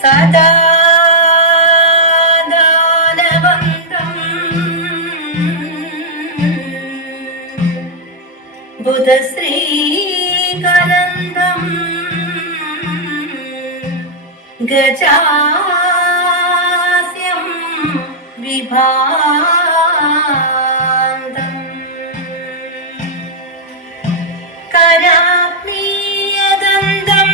സദാ ദാനവന്തം ബുധശ്രീകരന്തം ഗജാസ്യം വിഭാന്തം കരാഗ്നീയദന്തം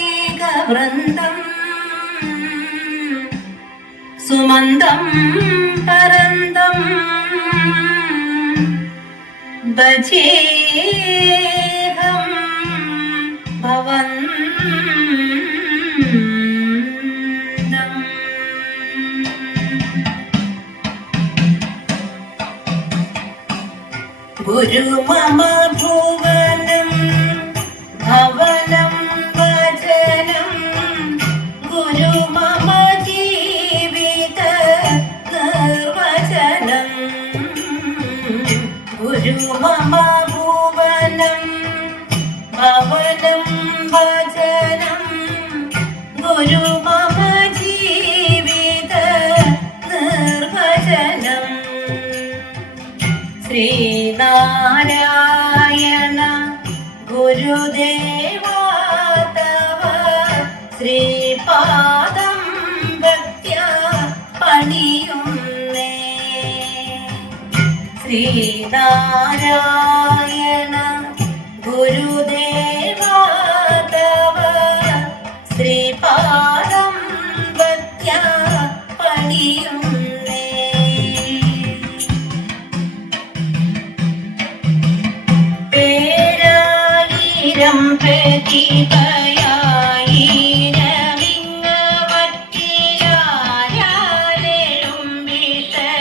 ത്രിലോകൈകവൃന്ദം സുമന്തം പരന്തം ഭജേഹം ഭവന്തം. ഗുരു മമ ഭുവനം ഭവനം വചനം ഗുരു മമ ജീവിത നിർവചനം ഗുരു മമ ഭുവനം ഭവനം വചനം ഗുരു മമ ജീവിത നിർവചനം. ശ്രീനാരായണ ഗുരുദേവാ തവ ശ്രീപാദം ഭക്ത്യാ പണിയുന്നേ. ശ്രീനാരായണ ഗുരുദേവാ തവ ശ്രീപാദം ഭക്ത്യാ പണിയുന്നേ. പേരായിരം പ്രതിഭയായിരമിങ്ങവറ്റിലാരാലെഴും വിഷയമായിരമാം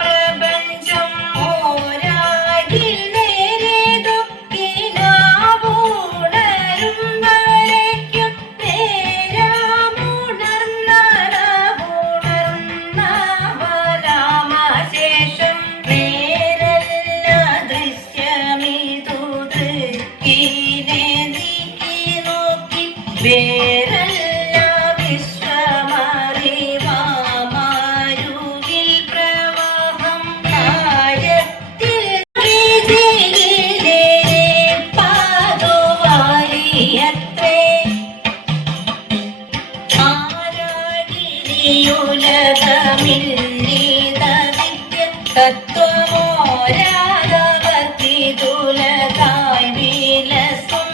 പ്രപഞ്ചം ഓരാകിൽ നേരെതൊക്കിനാവുണരും വരയ്ക്കും നേരാമുണർന്നവരാമശേഷം വേരല്ല വിശ്വമറിവാമാരുകിൽ പ്രവാഹം കായത്തിൽ പാതുവാരിയത്രേ ആരാകിരിയുലകമില്ലീത വിദ്യ തത്വമോരാതവർത്തി തുലകായി വിലസും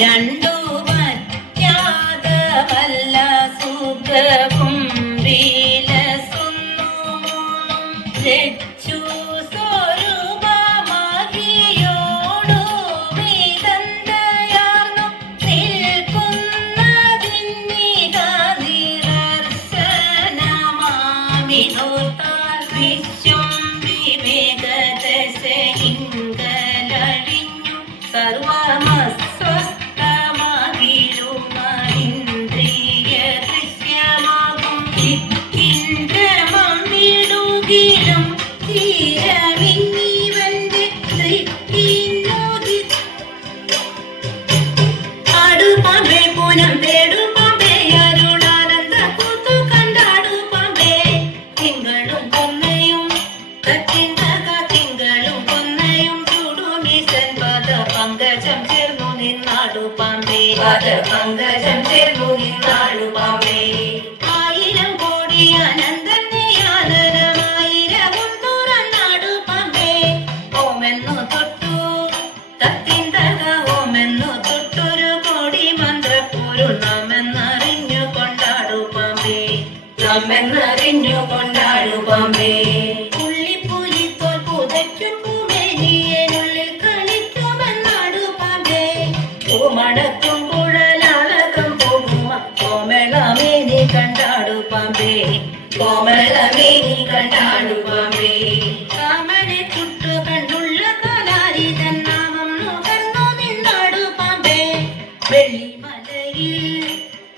രണ്ടു മറ്റാതവല്ല സുഖവും വിലസുന്നു രച്ചു സ്വരൂപമാകിയോടു വിദന്തയാർന്നു നിൽക്കുന്നതിന്നിക നിദർശനമാവിനോർത്താൽ വിശ്വം വിവേകദശയിങ്കലഴിഞ്ഞു സർവമസ്വസ്ഥ പങ്കജം ചേർന്നു നിന്നാടു പാമ്പേ പങ്കജം ചേർന്നു നിന്നാടു പാമ്പേ. ആയിരം കോടി അനന്തന്യാനമായിരവും തുറന്നാടു പാമ്പേ. ഓമെന്നു തൊട്ടു തത്തിന്തക ഓമെന്നു തൊട്ടൊരു കോടി മന്ത്രപ്പൊരുൾ നാമെന്നറിഞ്ഞു കൊണ്ടാടു പാമ്പേ നാമെന്നറിഞ്ഞു കൊണ്ടാടു പാമ്പേ. പുള്ളിപ്പുലിത്തോൽ പുതയ്ക്കും പൂമേനിയനുള്ളിൽ കളിക്കുമെന്നാടു പാമ്പേ. പൂമടക്കും കുഴലാളകം പോകുമ കോമളമേനി കണ്ടാടു പാമ്പേ കോമളമേനി കണ്ടാടുവാമേ കാമനെ ചുട്ടു കണ്ടുള്ള കാലാരി തന്നാമം കണ്ണു നിന്നാടു പാമ്പേ വെള്ളിമലയിൽ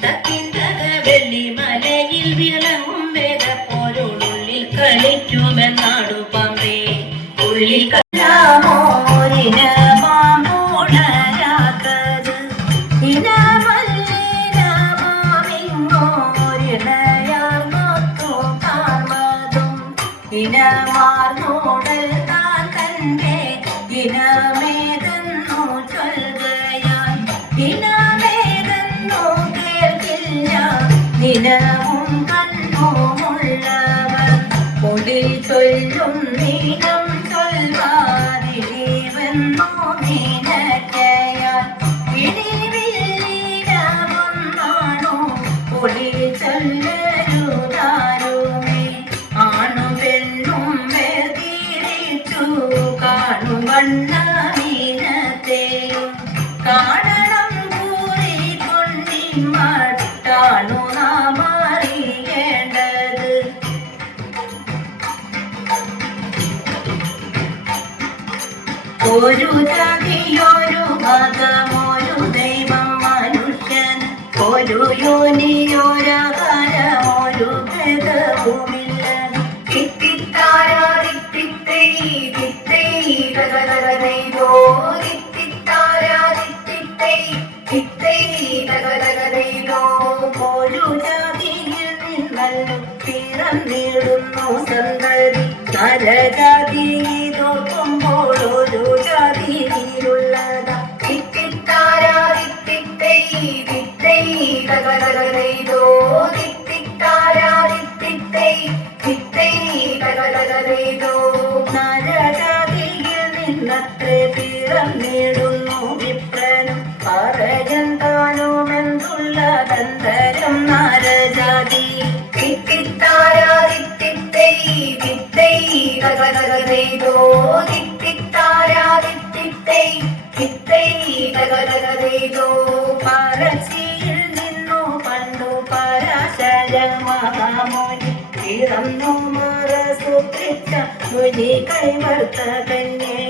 തത്തിന്തക വെള്ളിമലയിൽ വിളങ്ങും വേഗ പോരുള്ളിൽ കളിക്കുമെന്നാടു പാമ്പേ ഉള്ളിൽ കല്ലാമോരിന പാമ്പുണരാത്തത് ഇനമാർന്നോടൽ താൻ തന്റെ ഇനമേതെന്നു ചൊൽകയാൽ ഇനമേതെന്നു കേൾക്കില്ല ഇനവും കണ്ണുമുള്ളവർ പൊടി ചൊല്ലും നീനം ചൊൽവാതിരിവെന്നു നിനക്കയാൽ ഇടിവില്ലീനമൊന്നാണോ പൊടി ചൊല്ലരുതാരുമേ ആണു പെണ്ണും വേർതിരിച്ചു കാണുമണ്ണീനത്തെയും കാണണം കൂറി കൊണ്ടിമട്ടാണു നാം അറിയേണ്ടത് ഒരു ജാതിയൊരു മതമൊരു ദൈവം മനുഷ്യൻ ഒരു യോനിയൊരാകാരമൊരു ഭേദവുമില്ല ഒരു ജാതിയിൽ നിന്നല്ലോ പിറന്നിടുന്നു സന്തതി നരജാതി നോക്കുമ്പോൾ ഒരു ജാതിയിലുള്ളതാ നരജാതിയിൽ നിന്നത്രേ പിറന്നിടുന്നു വിപ്രനും പറയൻ താനുമെന്തുള്ളതന്തരം നരജാതി പറച്ചിയിൽ നിന്നു പണ്ടു പരാശര മഹാമുനി പിറന്നു മറസുപിച്ച മുനി കൈവർത്ത കന്യേ